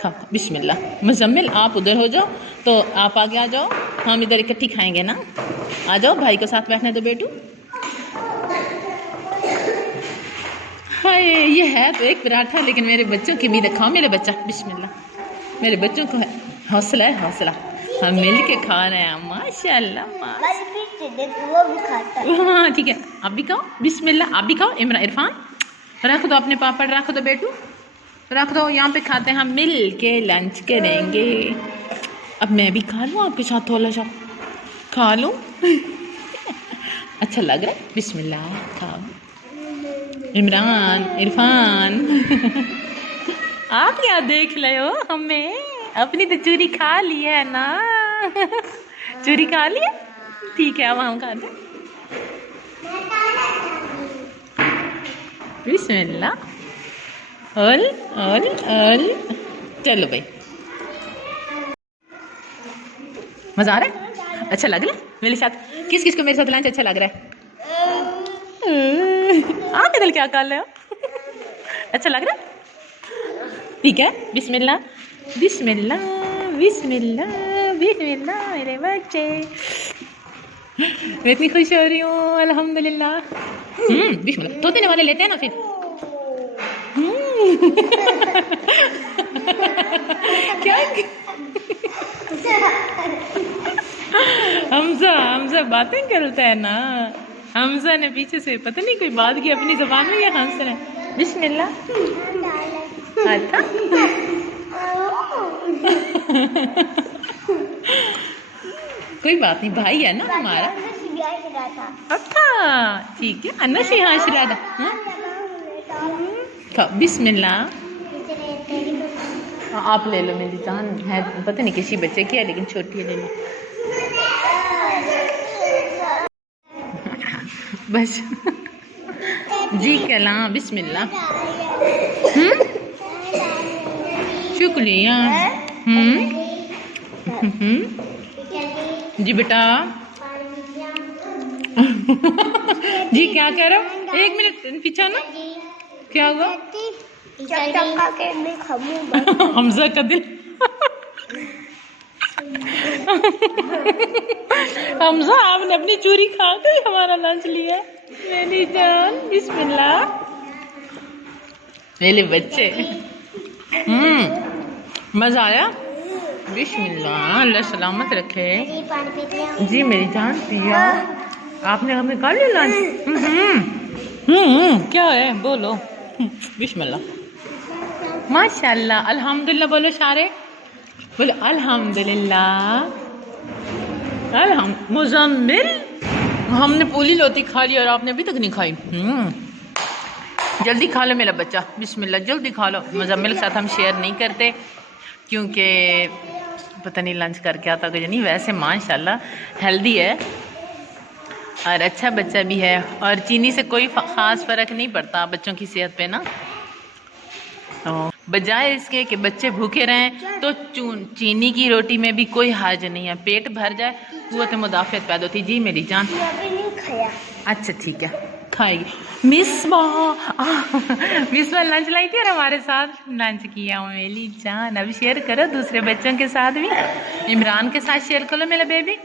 खाओ बिस्मिल्लाह। मुजम्मिल आप उधर हो जाओ, तो आप आगे आ जाओ, हम इधर इकट्ठी खाएंगे ना। आ जाओ, भाई को साथ बैठने दो बेटू। हाय ये है तो एक पराठा, लेकिन मेरे बच्चों की उम्मीद है। खाओ मेरे बच्चा बिस्मिल्लाह। मेरे बच्चों को हौसला है, हौसला। हम मिल के खा रहे हैं माशाल्लाह। हाँ ठीक है, आप भी खाओ बिस्मिल्लाह। आप भी खाओ। इरफान रख दो अपने पापड़, रख दो बेटू, रख दो। यहाँ पे खाते हैं, हम मिल के लंच करेंगे। अब मैं भी खा लूँ आपके साथ, थोड़ा सा खा लूँ। अच्छा लग रहा है बिस्मिल्लाह। खाओ इमरान, इरफान। आप क्या देख रहे हो हमें? अपनी तो चूरी खा ली है ना। चूरी खा ली है, ठीक है। अब हम खाते हैं बिस्मिल्लाह। और चलो भाई, मजा आ रहा है? अच्छा लग रहा है मेरे साथ? किस किस को मेरे साथ लंच अच्छा लग रहा है? आप इधर क्या कर रहे हो? अच्छा लग रहा है? ठीक है बिस्मिल्लाह बिस्मिल्लाह बिस्मिल्लाह बिस्मिल्लाह। मेरे बच्चे, मैं इतनी खुश हो रही हूँ अल्हम्दुलिल्लाह। बिस्मिल्लाह। दो तीन वाले लेते हैं ना फिर। क्या हमजा बातें करता है ना। हमजा ने पीछे से पता नहीं कोई बात की अपनी ज़बान में, या हंस रहे हैं। बिस्मिल्लाह। अच्छा कोई बात नहीं, भाई है ना हमारा। अच्छा ठीक है, अन्ना से हंस रहा था। बिस्मिल्लाह। आप ले लो मेरी जान, है पता नहीं किसी बच्चे की है, लेकिन छोटी है, ले लो बस। जी कला बिस्मिल्लाह। शुक्रिया। जी बेटा। जी क्या कह रहे हो? एक मिनट पीछा ना, क्या हुआ? हमजा का दिल। हमजा आपने अपनी चूरी खा कर हमारा लंच लिया। मेरी जान बिस्मिल्लाह। मेरे बच्चे, मजा आया? बिस्मिल्लाह। अल्लाह सलामत रखे। जी मेरी जान पिया। आपने हमें कर लिया लंच? क्या है बोलो। बिस्मिल्लाह माशाल्लाह अल्हम्दुलिल्लाह। बोलो सारे, बोलो अल्हम्दुलिल्लाह। मुजम्मिल, हमने पूरी लोती खा ली और आपने अभी तक नहीं खाई। जल्दी खा लो मेरा बच्चा बिस्मिल्लाह, जल्दी खा लो। मुजम्मिल के साथ हम शेयर नहीं करते, क्योंकि पता नहीं लंच करके आता कि नहीं। वैसे माशाल्लाह हेल्दी है और अच्छा बच्चा भी है, और चीनी से कोई ख़ास फ़र्क नहीं पड़ता बच्चों की सेहत पे ना। बजाय इसके कि बच्चे भूखे रहें, तो चीनी की रोटी में भी कोई हर्ज नहीं है। पेट भर जाए, कुव्वत मुदाफ़त पैदा होती। जी मेरी जान। अच्छा ठीक है, खाएगी। मिसबा लंच लाई थी और हमारे साथ लंच किया। मेरी जान, अभी शेयर करो दूसरे बच्चों के साथ भी। इमरान के साथ शेयर करो मेरा बेबी।